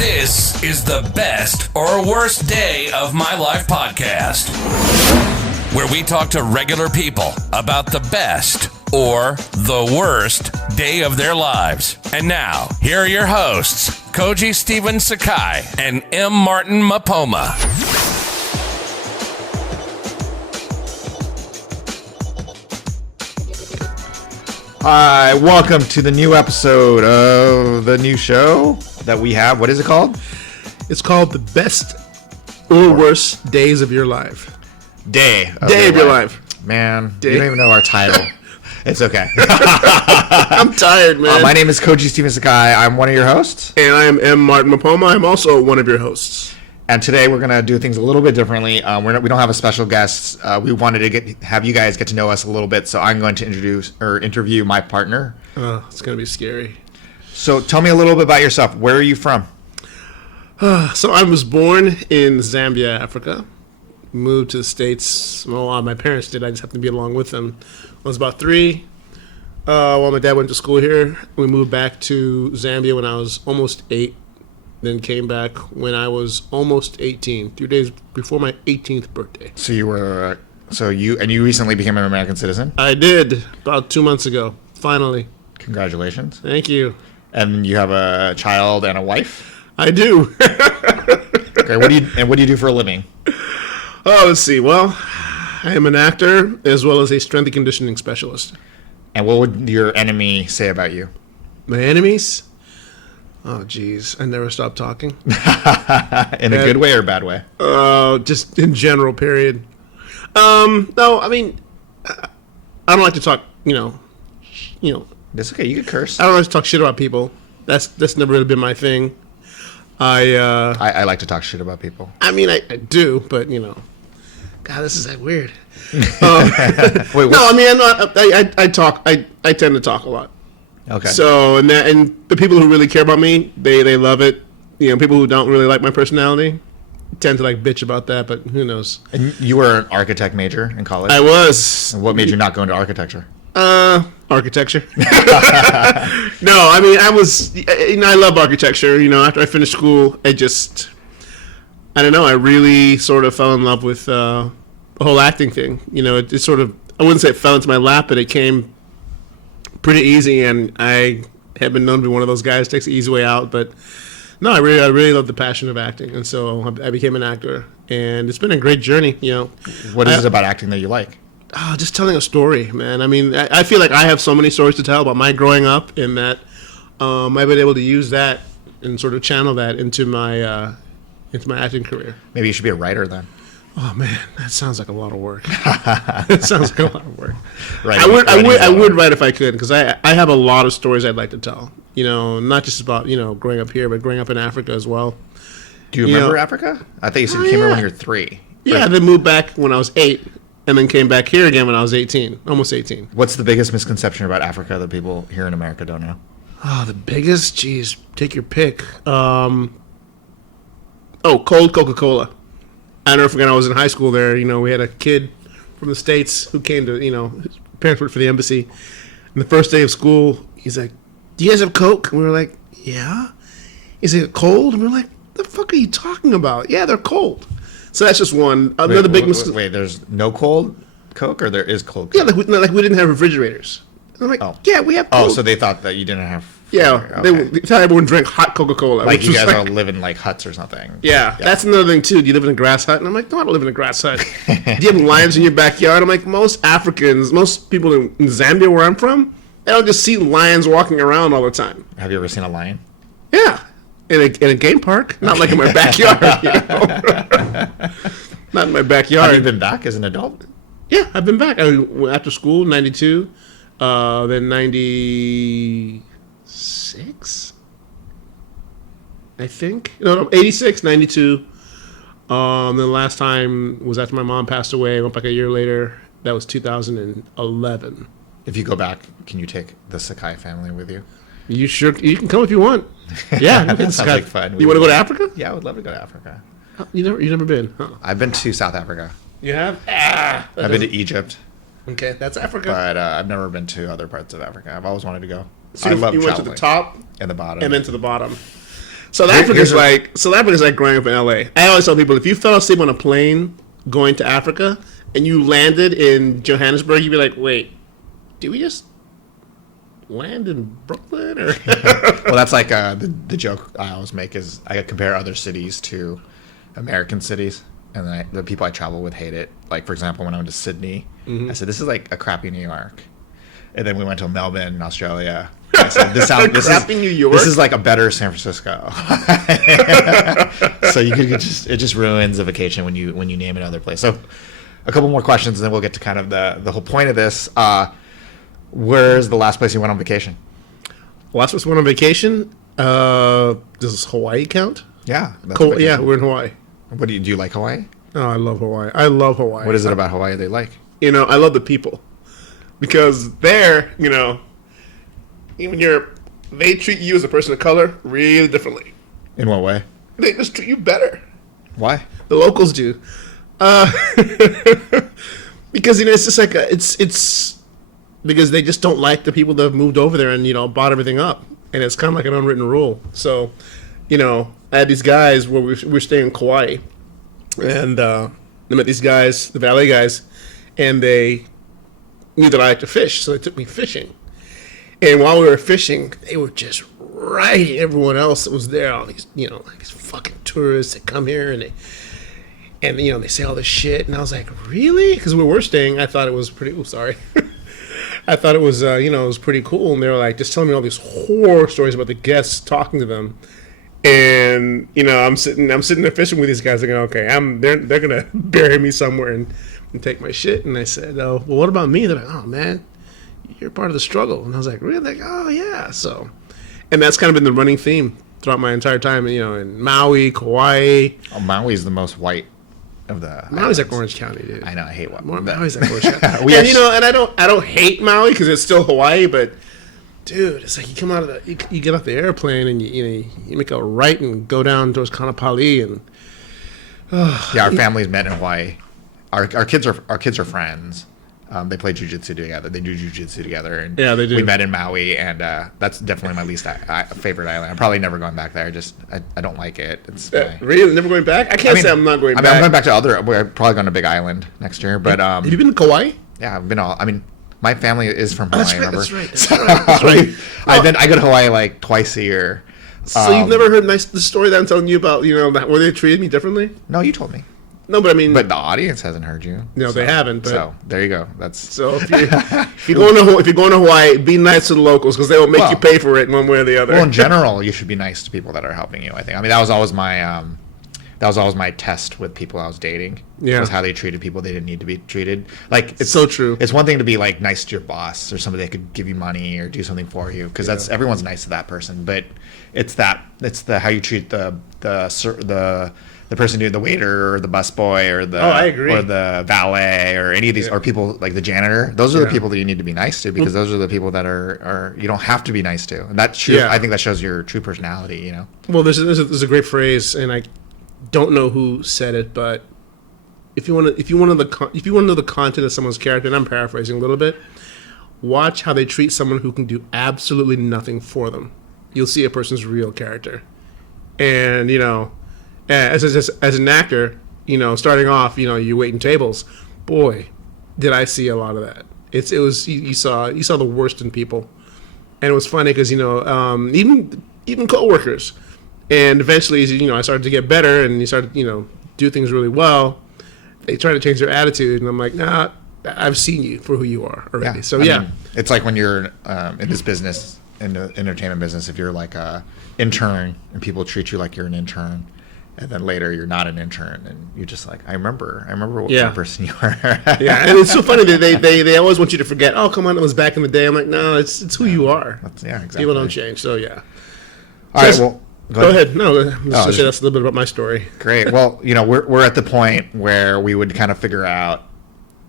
This is the best or worst day of my life podcast, where we talk to regular people about the best or the worst day of their lives. And now, here are your hosts, Koji Steven Sakai and M Martin Mapoma. Hi, welcome to the new episode of the new show that we have. What is it called? It's called The Best or Worst Days of Your Life. Day of your life. Man, you don't even know our title. It's okay. I'm tired, man. My name is Koji Steven Sakai. I'm one of your hosts. And I am M Martin Mapoma. I'm also one of your hosts. And today we're going to do things a little bit differently. We don't have a special guest. We wanted to have you guys get to know us a little bit, so I'm going to interview my partner. It's going to be scary. So tell me a little bit about yourself. Where are you from? So I was born in Zambia, Africa. Moved to the States. Well, my parents did. I just happened to be along with them. I was about 3. While my dad went to school here, we moved back to Zambia when I was almost 8. Then came back when I was almost 18, 3 days before my 18th birthday. So you recently became an American citizen? I did, about 2 months ago, finally. Congratulations. Thank you. And you have a child and a wife? I do. Okay, what do you do for a living? Oh, let's see. Well, I am an actor as well as a strength and conditioning specialist. And what would your enemy say about you? My enemies? Oh, geez. I never stop talking. In a good way or a bad way? Just in general, period. No, I mean, I don't like to talk, That's okay. You can curse. I don't like to talk shit about people. That's never really been my thing. I like to talk shit about people. I mean, I do, but, God, this is like weird. Wait, no, I mean, I'm not, I talk, I tend to talk a lot. Okay. So, and the people who really care about me, they love it. People who don't really like my personality tend to like bitch about that, but who knows? And you were an architect major in college? I was. And what made you not go into architecture? Architecture. No, I mean, I was, I love architecture. After I finished school, I don't know, I really sort of fell in love with the whole acting thing. It sort of, I wouldn't say it fell into my lap, but it came pretty easy, and I have been known to be one of those guys who takes the easy way out. But no, I really love the passion of acting, and so I became an actor, and it's been a great journey. What is it about acting that you like? Just telling a story, man. I mean, I feel like I have so many stories to tell about my growing up, in that I've been able to use that and sort of channel that into my acting career. Maybe you should be a writer then. Oh man, that sounds like a lot of work. It sounds like a lot of work. Right. I would write if I could, because I have a lot of stories I'd like to tell. Not just about growing up here, but growing up in Africa as well. Do you remember Africa? I thought you said you came here when you were 3. Yeah, then moved back when I was 8, and then came back here again when I was 18, almost 18. What's the biggest misconception about Africa that people here in America don't know? Oh, the biggest? Jeez, take your pick. Cold Coca-Cola. I never forget, I was in high school there. We had a kid from the States who came to, his parents worked for the embassy. And the first day of school, he's like, "Do you guys have Coke?" And we were like, "Yeah." He's like, "Cold?" And we were like, "The fuck are you talking about?" "Yeah, they're cold." So that's just one. Another big mistake. Wait, there's no cold Coke, or there is cold Coke? Yeah, like we didn't have refrigerators. And I'm like, "Yeah, we have Coke." Oh, so they thought that you didn't have... Yeah, okay. they thought everyone drank hot Coca-Cola. Like you guys all live in like huts or something. Yeah, that's another thing too. Do you live in a grass hut? And I'm like, no, I don't live in a grass hut. Do you have lions in your backyard? I'm like, most people in Zambia where I'm from, I don't just see lions walking around all the time. Have you ever seen a lion? Yeah, in a game park, not like in my backyard. Not in my backyard. Have you been back as an adult? Yeah, I've been back. After school, 92, then 96, I think. No, 86, 92. The last time was after my mom passed away. I went back a year later. That was 2011. If you go back, can you take the Sakai family with you? You can come if you want. Yeah, that sounds like fun. You want to go to Africa? Yeah, I would love to go to Africa. You've never been? Huh? I've been to South Africa. You have? I've been to Egypt. Okay, that's Africa. But I've never been to other parts of Africa. I've always wanted to go. So I love you went to traveling. the top and the bottom. and then to the bottom. South Africa's like growing up in LA. I always tell people, if you fell asleep on a plane going to Africa and you landed in Johannesburg, you'd be like, wait, did we just land in Brooklyn? Or Well, that's like the joke I always make is I compare other cities to American cities, and then the people I travel with hate it. Like, for example, when I went to Sydney, I said, this is like a crappy New York. And then we went to Melbourne in Australia. I said, New York? This is like a better San Francisco. So it just ruins a vacation when you name another place. So a couple more questions, and then we'll get to kind of the whole point of this. Where's the last place you went on vacation? Last place we went on vacation? Does Hawaii count? Yeah. Yeah, we're in Hawaii. Do you like Hawaii? Oh, I love Hawaii. I love Hawaii. What is it about Hawaii they like? I love the people. Because there, they treat you as a person of color really differently. In what way? They just treat you better. Why? The locals do. Because it's just like it's because they just don't like the people that have moved over there and bought everything up, and it's kind of like an unwritten rule. So, I had these guys where we're staying in Kauai, and I met these guys, the valet guys, and they knew that I like to fish, so they took me fishing. And while we were fishing, they were just writing everyone else that was there, all these, like these fucking tourists that come here and they say all this shit. And I was like, really? Because where we're staying, I thought it was pretty, I thought it was, it was pretty cool. And they were like, just telling me all these horror stories about the guests talking to them. And, I'm sitting there fishing with these guys, thinking, okay, they're going to bury me somewhere and take my shit. And I said, oh, well, what about me? They're like, oh, man, you're part of the struggle. And I was like, really? Like, oh, yeah. So, and that's kind of been the running theme throughout my entire time, in Maui, Kauai. Oh, Maui's the most white of the Maui's like Orange County, dude. I know, I hate what. Maui's like Orange County. And I don't hate Maui because it's still Hawaii, but dude, it's like you come out of you get off the airplane and you make a right and go down towards Kanapali and yeah, our families met in Hawaii. Our kids are friends. They play jiu-jitsu together. They do jiu-jitsu together. And yeah, they do. We met in Maui, and that's definitely my least favorite island. I'm probably never going back there. I don't like it. It's really never going back. I can't say I'm not going back. I'm going back to we're probably going to Big Island next year. But have you been to Kauai? Yeah, I've been all. I mean, my family is from Hawaii. That's remember? That's right. I go to Hawaii like twice a year. So you've never heard the story that I'm telling you about? Where they treated me differently? No, you told me. No, but I mean, but the audience hasn't heard you. No, they haven't. But, so there you go. So if you're going to Hawaii, be nice to the locals because they will make you pay for it one way or the other. Well, in general, you should be nice to people that are helping you. I think. I mean, that was always my test with people I was dating. Yeah, was how they treated people they didn't need to be treated. Like it's so true. It's one thing to be like nice to your boss or somebody that could give you money or do something for you because that's everyone's nice to that person. But it's the how you treat the person doing the waiter or the busboy or the I agree. or the valet or any of these or people like the janitor. Those are the people that you need to be nice to because those are the people that are you don't have to be nice to. And that I think that shows your true personality. Well, there's a great phrase, and I don't know who said it, but if you want to know the content of someone's character, and I'm paraphrasing a little bit, watch how they treat someone who can do absolutely nothing for them. You'll see a person's real character, and as an actor, starting off, you're waiting tables. Boy, did I see a lot of that. It was you saw the worst in people, and it was funny because even coworkers, and eventually I started to get better, and you started do things really well. They try to change their attitude, and I'm like, nah, I've seen you for who you are already. Yeah. So I mean, it's like when you're in this business, in the entertainment business, if you're like a intern and people treat you like you're an intern. And then later you're not an intern, and you're just like, I remember what kind of person you are. Yeah, and it's so funny that they always want you to forget. Oh, come on, it was back in the day. I'm like, no, it's who you are. Exactly. People don't change. So yeah. All right. Well, go ahead. No, that's a little bit about my story. Great. Well, we're at the point where we would kind of figure out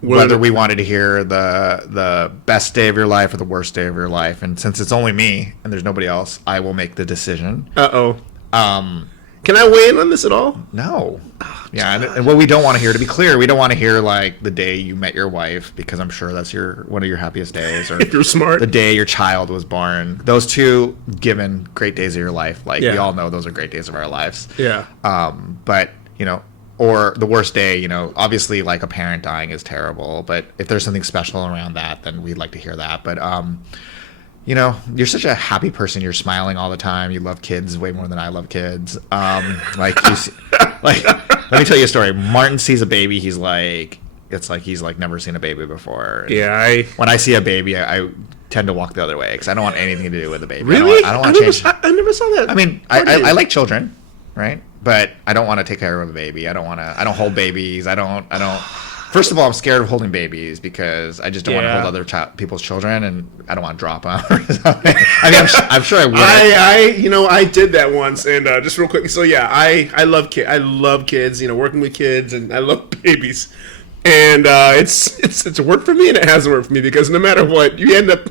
whether we wanted to hear the best day of your life or the worst day of your life, and since it's only me and there's nobody else, I will make the decision. Uh-oh. Can I weigh in on this at all? No. Yeah, and what we don't want to hear, to be clear, we don't want to hear like the day you met your wife, because I'm sure that's one of your happiest days, or If you're smart. the day your child was born. Those two, given great days of your life, like we Yeah. all know those are great days of our lives. Yeah. But or the worst day, obviously like a parent dying is terrible, but if there's something special around that, then we'd like to hear that. But you're such a happy person. You're smiling all the time. You love kids way more than I love kids. Let me tell you a story. Martin sees a baby. He's like never seen a baby before. Yeah, when I see a baby, I tend to walk the other way because I don't want anything to do with the baby. really? I don't want to change. I never saw that. I mean, I like children, right? But I don't want to take care of a baby. I don't hold babies. I don't. First of all, I'm scared of holding babies because I just don't want to hold other people's children, and I don't want to drop them or something. I mean, I'm sure I would. I did that once, and just real quick. So yeah, I love kids. Working with kids, and I love babies. And it's worked for me, and it hasn't worked for me because no matter what, you end up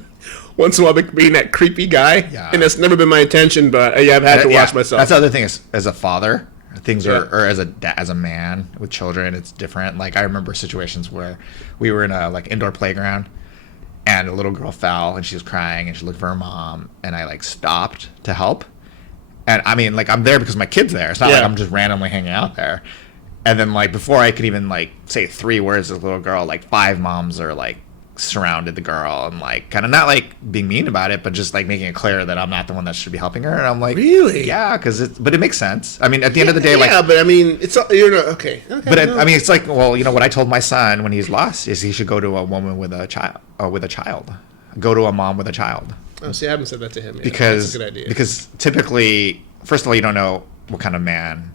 once in a while being that creepy guy, and that's never been my intention. But I've had to watch myself. That's the other thing is, as a father, things are, or as a man with children, it's different. Like I remember situations where we were in a indoor playground, and a little girl fell, and she was crying, and she looked for her mom, and I stopped to help. And I mean, I'm there because my kid's there. It's not like I'm just randomly hanging out there. And then before I could even say 3 words to the little girl, 5 moms are surrounded the girl and kind of not being mean about it, but just making it clear that I'm not the one that should be helping her. And I'm like, really? Yeah, but it makes sense. I mean, at the end of the day, but I mean, it's okay. But I mean, it's what I told my son when he's lost is he should go to a woman with a child, go to a mom with a child. Oh, see, I haven't said that to him yet. Because that's a good idea. Because typically, first of all, you don't know what kind of man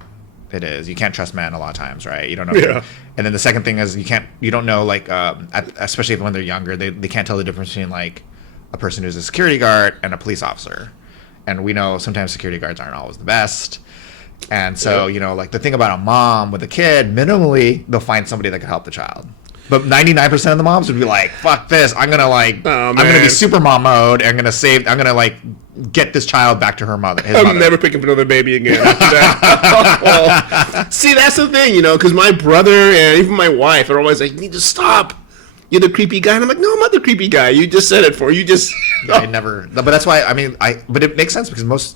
it is. You can't trust men a lot of times, right? You don't know. Yeah. And then the second thing is you don't know especially when they're younger, they can't tell the difference between a person who's a security guard and a police officer. And we know sometimes security guards aren't always the best. And so, the thing about a mom with a kid, minimally they'll find somebody that can help the child. But 99% of the moms would be like, "Fuck this! I'm gonna I'm gonna be super mom mode. I'm gonna get this child back to her mother." I'm never picking up another baby again after that. See, that's the thing, because my brother and even my wife are always like, "You need to stop. You're the creepy guy." And I'm like, "No, I'm not the creepy guy. You just said it for you. Just." I never. But that's why. I mean, but it makes sense because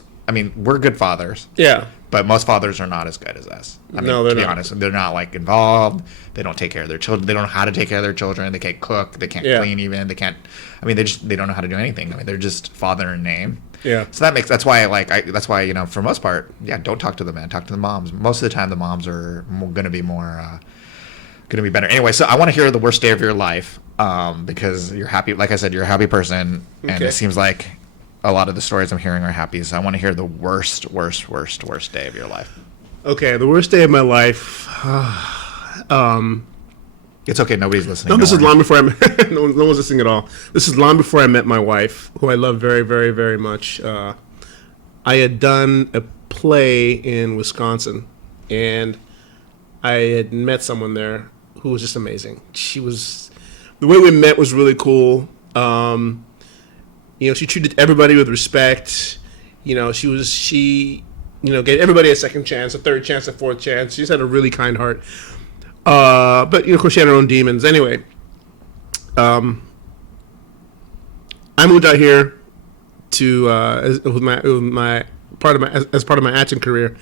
we're good fathers. Yeah. But most fathers are not as good as us. No, they're to be not. honest, they're not involved. They don't take care of their children. They don't know how to take care of their children. They can't cook. They can't clean even. They can't. I mean, they don't know how to do anything. I mean, they're just father in name. Yeah. So that's why for most part, don't talk to the men. Talk to the moms. Most of the time, the moms are going to be more. Going to be better. Anyway, so I want to hear the worst day of your life because you're happy. Like I said, you're a happy person, and it seems like a lot of the stories I'm hearing are happy. So I want to hear the worst day of your life. Okay, the worst day of my life. It's okay. Nobody's listening. No, this is long before I met. No one's listening at all. This is long before I met my wife, who I love very, very, very much. I had done a play in Wisconsin, and I had met someone there who was just amazing. The way we met was really cool. She treated everybody with respect. She gave everybody a second chance, a third chance, a fourth chance. She just had a really kind heart. But of course, she had her own demons. Anyway, I moved out here to as part of my acting career,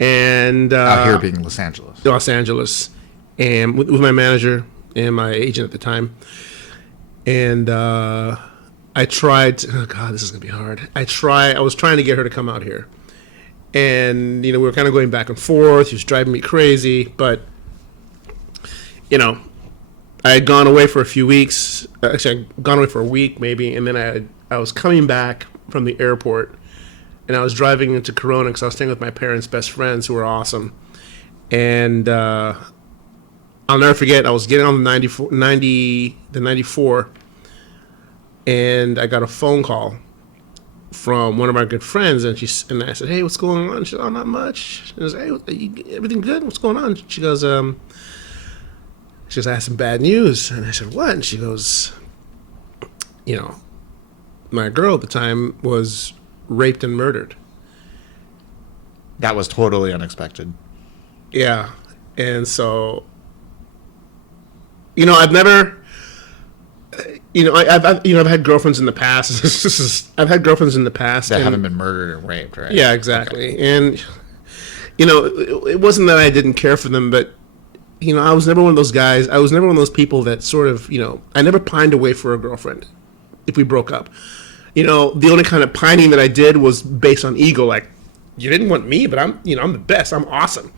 and out here being Los Angeles, and with my manager and my agent at the time, and I tried. Oh God, this is gonna be hard. I was trying to get her to come out here, and we were kind of going back and forth. She was driving me crazy, but I had gone away for a few weeks. Actually, I'd gone away for a week maybe, and then I was coming back from the airport, and I was driving into Corona because I was staying with my parents' best friends who were awesome, and I'll never forget. I was getting on the 94. And I got a phone call from one of our good friends, and I said, "Hey, what's going on?" She said, "Oh, not much." I was, "Hey, everything good? What's going on?" She goes, "I have some bad news." And I said, "What?" And she goes, my girl at the time was raped and murdered. That was totally unexpected. Yeah. And so, I've never, I've had girlfriends in the past. I've had girlfriends in the past That haven't been murdered and raped, right? Yeah, exactly. Okay. And, it wasn't that I didn't care for them, but, I was never one of those guys. I was never one of those people that sort of, I never pined away for a girlfriend if we broke up. The only kind of pining that I did was based on ego. Like, you didn't want me, but I'm the best. I'm awesome.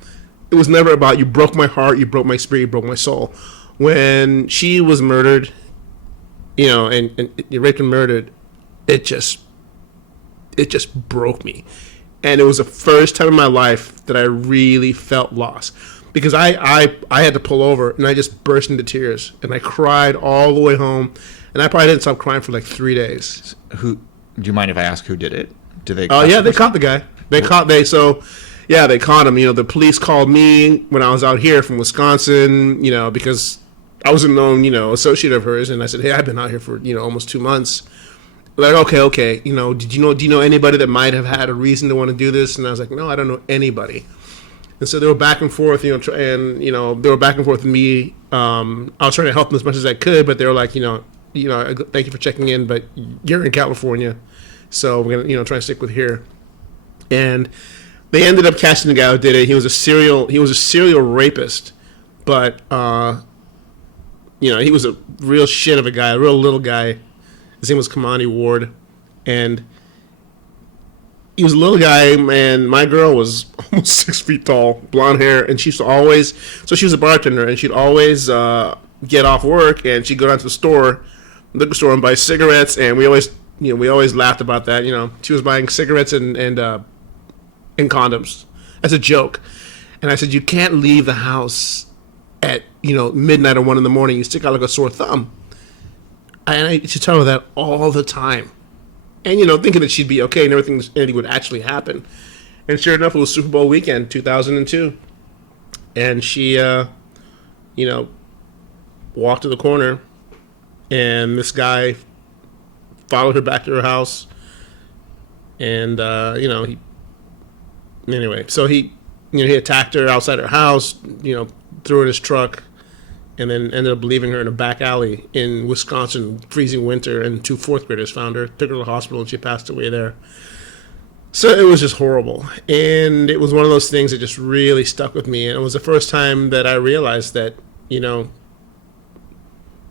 It was never about you broke my heart, you broke my spirit, you broke my soul. When she was murdered, and you raped and murdered, it just broke me. And it was the first time in my life that I really felt lost. Because I had to pull over, and I just burst into tears. And I cried all the way home. And I probably didn't stop crying for like 3 days. Do you mind if I ask who did it? Did they? Oh, yeah, they caught the guy. They caught him. The police called me when I was out here from Wisconsin, because I was a known, associate of hers. And I said, hey, I've been out here for, almost 2 months. Like, okay. Do you know anybody that might have had a reason to want to do this? And I was like, no, I don't know anybody. And so they were back and forth, they were back and forth with me. I was trying to help them as much as I could, but they were like, thank you for checking in, but you're in California, so we're gonna, try to stick with here. And they ended up catching the guy who did it. He was a serial rapist, but he was a real shit of a guy, a real little guy. His name was Kamani Ward, and he was a little guy, and my girl was almost 6 feet tall, blonde hair, and she was a bartender, and she'd always get off work, and she'd go down to the liquor store, and buy cigarettes, and we always laughed about that. She was buying cigarettes and condoms as a joke, and I said, you can't leave the house at midnight or 1 a.m. You stick out like a sore thumb, and I used to tell her that all the time. And, thinking that she'd be okay and anything would actually happen. And sure enough, it was Super Bowl weekend, 2002. And she, walked to the corner, and this guy followed her back to her house. And, he attacked her outside her house, threw her in his truck, and then ended up leaving her in a back alley in Wisconsin, freezing winter, and 2 fourth graders found her, took her to the hospital, and she passed away there. So it was just horrible. And it was one of those things that just really stuck with me. And it was the first time that I realized that,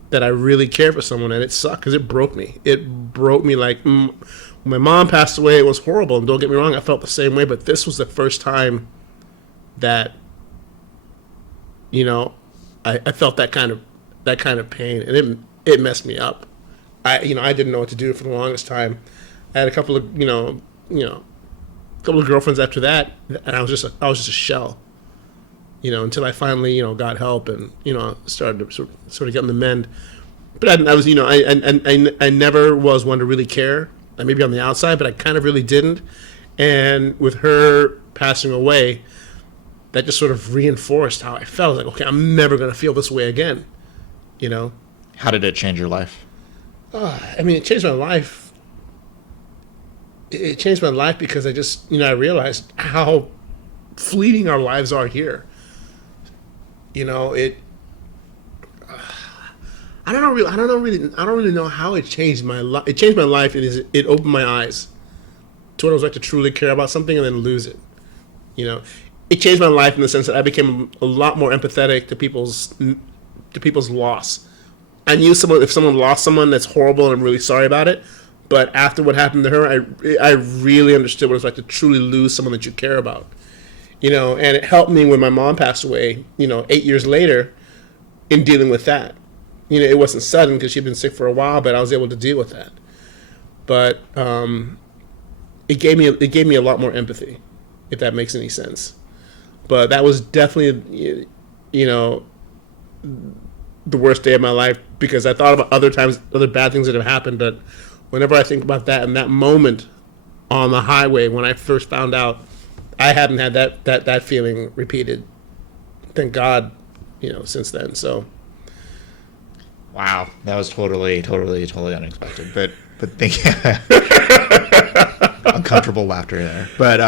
that I really cared for someone, and it sucked because it broke me. It broke me like, when my mom passed away, it was horrible. And don't get me wrong, I felt the same way, but this was the first time that, I felt that kind of pain, and it messed me up. I didn't know what to do for the longest time. I had a couple of girlfriends after that, and I was just a shell. Until I finally got help and started to sort of get on the mend. But I was I never was one to really care. I maybe on the outside, but I kind of really didn't. And with her passing away, that just sort of reinforced how I felt. Like, okay, I'm never going to feel this way again, How did it change your life? It changed my life. It changed my life because I just, I realized how fleeting our lives are here. I don't really know how it changed my life. It changed my life. It opened my eyes to what it was like to truly care about something and then lose it. It changed my life in the sense that I became a lot more empathetic to people's loss. I knew if someone lost someone, that's horrible, and I'm really sorry about it. But after what happened to her, I really understood what it's like to truly lose someone that you care about. And it helped me when my mom passed away, 8 years later, in dealing with that. It wasn't sudden because she'd been sick for a while, but I was able to deal with that. But it gave me a lot more empathy, if that makes any sense. But that was definitely, the worst day of my life, because I thought about other bad things that have happened. But whenever I think about that and that moment on the highway when I first found out, I hadn't had that feeling repeated. Thank God, since then. So. Wow, that was totally unexpected. But think. uncomfortable laughter there. But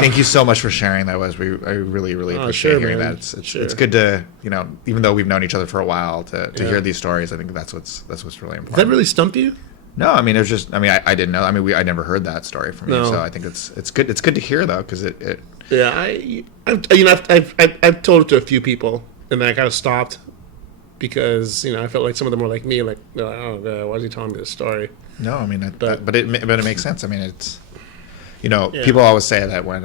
thank you so much for sharing that. I really appreciate hearing that. It's good to, even though we've known each other for a while, to hear these stories. I think that's what's really important. Did that really stump you? No, I mean, it was just, I didn't know. I mean, I never heard that story from you, so I think it's good. It's good to hear though, because it. Yeah, I've told it to a few people, and then I kind of stopped because I felt like some of them were like me, like, oh god, why is he telling me this story? No, I mean, but it makes sense. I mean, it's people always say that when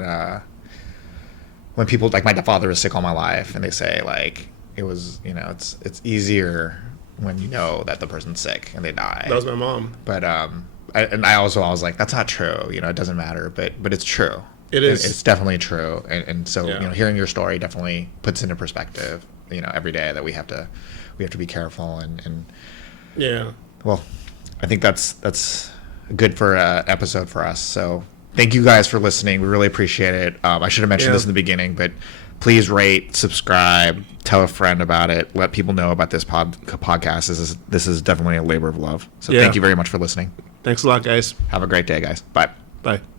people, like, my father was sick all my life, and they say like it was it's easier when you know that the person's sick and they die. That was my mom. But I was like, that's not true. It doesn't matter, but it's true. It is. It's definitely true, and so hearing your story definitely puts into perspective. Every day that we have to be careful and yeah. Well, I think that's good for an episode for us. So thank you guys for listening. We really appreciate it. I should have mentioned this in the beginning, but please rate, subscribe, tell a friend about it, let people know about this podcast. This is definitely a labor of love. So thank you very much for listening. Thanks a lot, guys. Have a great day, guys. Bye. Bye.